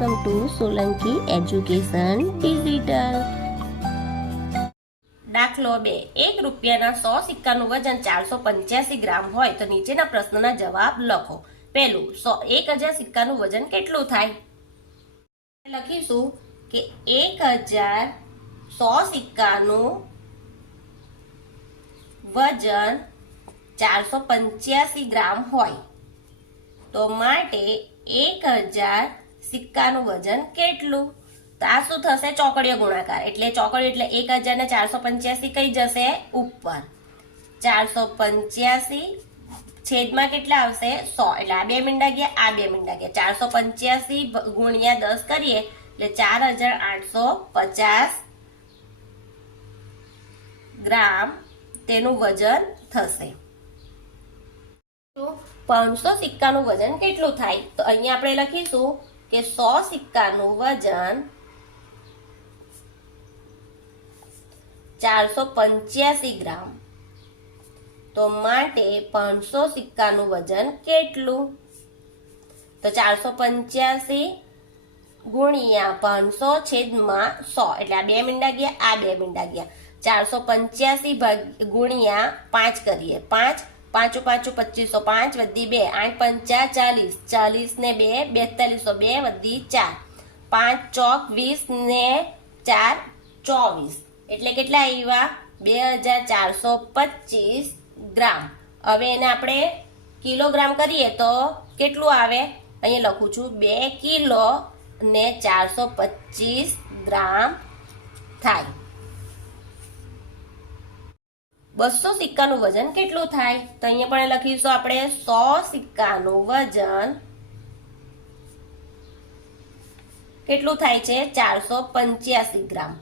Welcome to Solanki education digital. દાખલો 2. 1 રૂપિયાના 100 સિક્કાનું વજન 485 ગ્રામ હોય તો નીચેના પ્રશ્નના જવાબ લખો. પહેલું, 1000 સિક્કાનું વજન કેટલું થાય? લખીશું કે 1000 સિક્કાનું વજન 485 ગ્રામ હોય તો માટે 1000 સિક્કાનું વજન કેટલું? તો આ શું થશે? ચોકડીયો ગુણાકાર. એટલે ચોકડીયો એટલે 1000 ને 485 કઈ જશે? ઉપર. 485 છેદમાં કેટલા આવશે? 100. એટલે આ 2 મીંડા ગયા, આ 2 મીંડા ગયા. 485 ગુણ્યા 10 કરીએ એટલે 4850 ગ્રામ તેનું વજન થશે. 500 સિક્કાનું વજન કેટલું થાય? તો અહીંયા આપણે લખીશું કે 100 સિક્કાનું વજન 485 ગ્રામ તો માટે 500 સિક્કાનું વજન કેટલું? તો 485 ગુણ્યા 500 છેદમાં 100 એટલે આ 2 મીંડા ગયા, આ 2 મીંડા ગયા. 485 ગુણ્યા 5 કરીએ. 5 5 5 25 5 વધી 2 8 5 40 ને 2 42 2 વધી 4 5 ચોક 20 ને 4 24 એટલે કેટલા આવ્યા? 2425 ગ્રામ. હવે એને આપણે કિલોગ્રામ કરીએ તો કેટલું આવે? અહીંયા લખું છું 2 કિલો ને 425 ગ્રામ થાય. 200 સિક્કાનું વજન કેટલું થાય? તો અહીંયા પણ લખીશું આપણે 100 સિક્કાનું વજન કેટલું થાય છે? 485 ગ્રામ.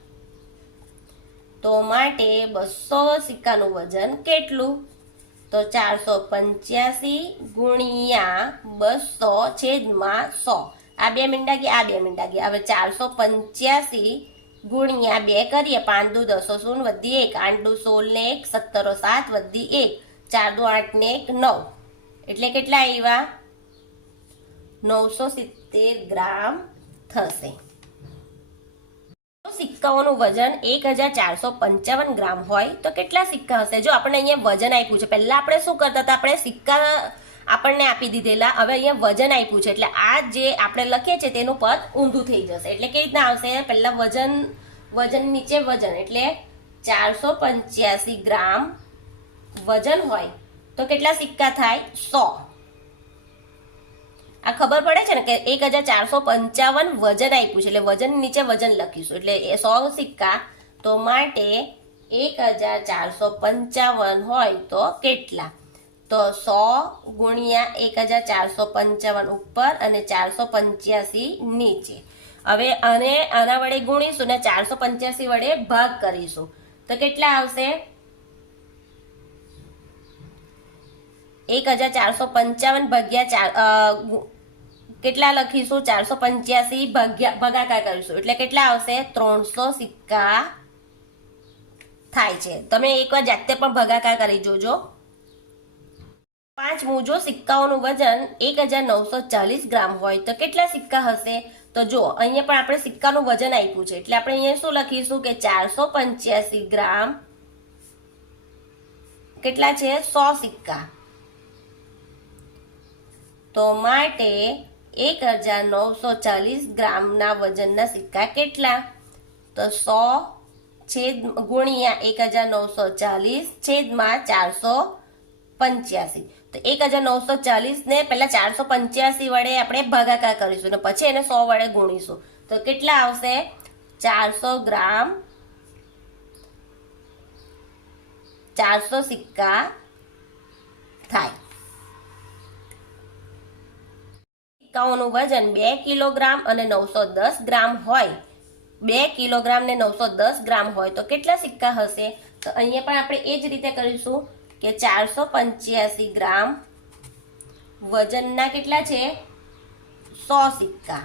તો માટે 200 સિક્કાનું વજન કેટલું? તો 485 ગુણ્યા 200 છેદમાં 100. આ 2 મીંડા ગયા, આ 2 મીંડા ગયા. હવે 485 ગુણ્યા 2 કરીએ. 5 દુ 10 શૂન્ય વધી 1 8 દુ 16 ને 1 17 7 વધી 1 4 દુ 8 ને 1 9 એટલે કેટલા આવ્યા? 970 ગ્રામ થશે. સિક્કાઓનું વજન 1455 ગ્રામ હોય તો કેટલા સિક્કા હશે? જો આપણે અહીંયા વજન આપ્યું છે, પહેલા આપણે શું કરતા હતા? આપણે સિક્કા આપણને આપી દીધેલા, હવે અહીંયા વજન આપ્યું છે એટલે આ જે આપણે લખીએ છીએ તેનું પદ ઊંધું થઈ જશે. એટલે કેવી રીતના આવશે? પહેલા વજન નીચે વજન એટલે 485 ગ્રામ વજન હોય તો કેટલા સિક્કા થાય? 100. આ ખબર પડે છે ને કે 1455 વજન આપ્યું છે એટલે વજન નીચે વજન લખીશું એટલે 100 સિક્કા તો માટે 1455 હોય તો કેટલા? તો 100 ગુણ્યા 1455 ઉપર અને 485 નીચે. હવે આના વડે ગુણીશું ને 485 વડે ભાગ કરીશું તો કેટલા આવશે? 1455 ભાગ્યા કેટલા લખીશું? 485 ભાગાકાર કરીશું એટલે કેટલા આવશે? 300 સિક્કા થાય છે. તમે એકવાર જાતે પણ ભાગાકાર કરી જોજો. 5 જો સિક્કાઓનું વજન 1940 ગ્રામ હોય તો કેટલા સિક્કા હશે? તો જો અહીંયા પણ આપણે સિક્કાનું વજન આપ્યું છે એટલે આપણે અહીંયા શું લખીશું કે 485 ગ્રામ કેટલા છે? 100 સિક્કા તો માટે 1940 ગ્રામના વજનના સિક્કા કેટલા? તો 100 છેદ ગુણ્યા 1940 છેદમાં 485 તો 1940 ને પહેલા 485 વડે આપણે ભાગાકાર કરીશું ને પછી એને 100 વડે ગુણીશું તો કેટલા આવશે? 400 ગ્રામ 400 સિક્કા થાય. સિક્કાઓનું વજન 2 કિલોગ્રામ અને 910 ગ્રામ હોય 2 કિલોગ્રામ ને 910 ગ્રામ હોય તો કેટલા સિક્કા હશે? તો અહીંયા પણ આપણે એ જ રીતે કરીશું કે 485 ગ્રામ વજનના કેટલા છે? 100 સિક્કા.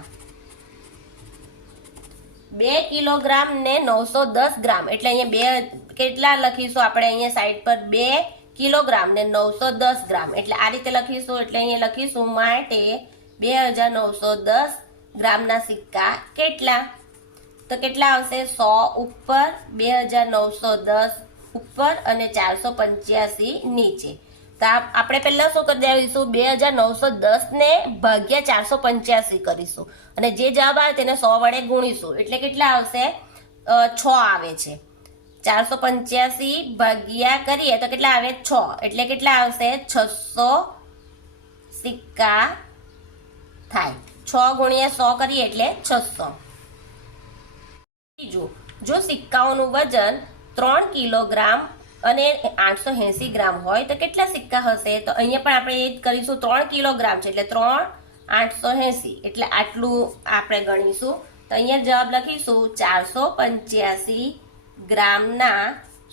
2 કિલોગ્રામ ને 910 ગ્રામ એટલે અહીંયા કેટલા લખીશું આપણે? અહીંયા સાઈડ પર 2 કિલોગ્રામ ને 910 ગ્રામ એટલે આ રીતે લખીશું. એટલે અહીંયા લખીશું માટે 2910 ગ્રામના સિક્કા કેટલા? તો કેટલા આવશે? 100 ઉપર, 2910 ઉપર અને 485 નીચે. તો આપણે પહેલા શું કરી દેવીશું? 2910 ને ભાગ્યા 485 કરીશું અને જે જવાબ આવે તેને 100 વડે ગુણીશું. એટલે કેટલા આવશે? 6 આવે છે. 485 ભાગ્યા કરીએ તો કેટલા આવે? 6. એટલે કેટલા આવશે? 600 સિક્કા થાય. 6 ગુણ્યા 100 કરીએ એટલે 600. બીજું, જો સિક્કાઓનું વજન 3 કિલોગ્રામ અને 880 ગ્રામ હોય તો કેટલા સિક્કા હશે? તો અહીંયા પણ આપણે એ જ કરીશું. 3 કિલોગ્રામ છે એટલે 3 880 એટલે આટલું આપણે ગણીશું. તો અહીંયા જવાબ લખીશું 485 ગ્રામના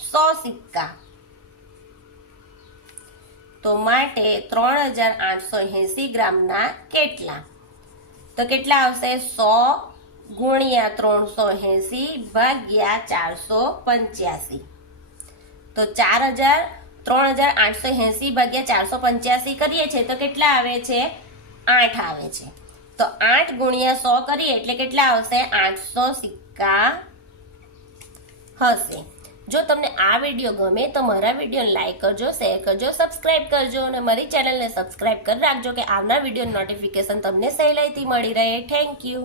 100 સિક્કા. તો માટે 3880 ગ્રામના કેટલા? તો કેટલા આવશે? 100 ગુણ્યા 380 ભાગ્યા 485. તો 3880 ભાગ્યા 485 કરીએ છીએ તો કેટલા આવે છે? 8 આવે છે. તો 8 ગુણ્યા 100 કરીએ એટલે કેટલા આવશે? 800 સિક્કા હશે. જો તમને આ વિડીયો ગમે તો મારા વિડીયોને લાઈક કરજો, શેર કરજો, સબસ્ક્રાઇબ કરજો અને મારી ચેનલને સબસ્ક્રાઇબ કરી રાખજો કે આવનાર વિડીયો નોટિફિકેશન તમને સહેલાઈથી મળી રહે. Thank you.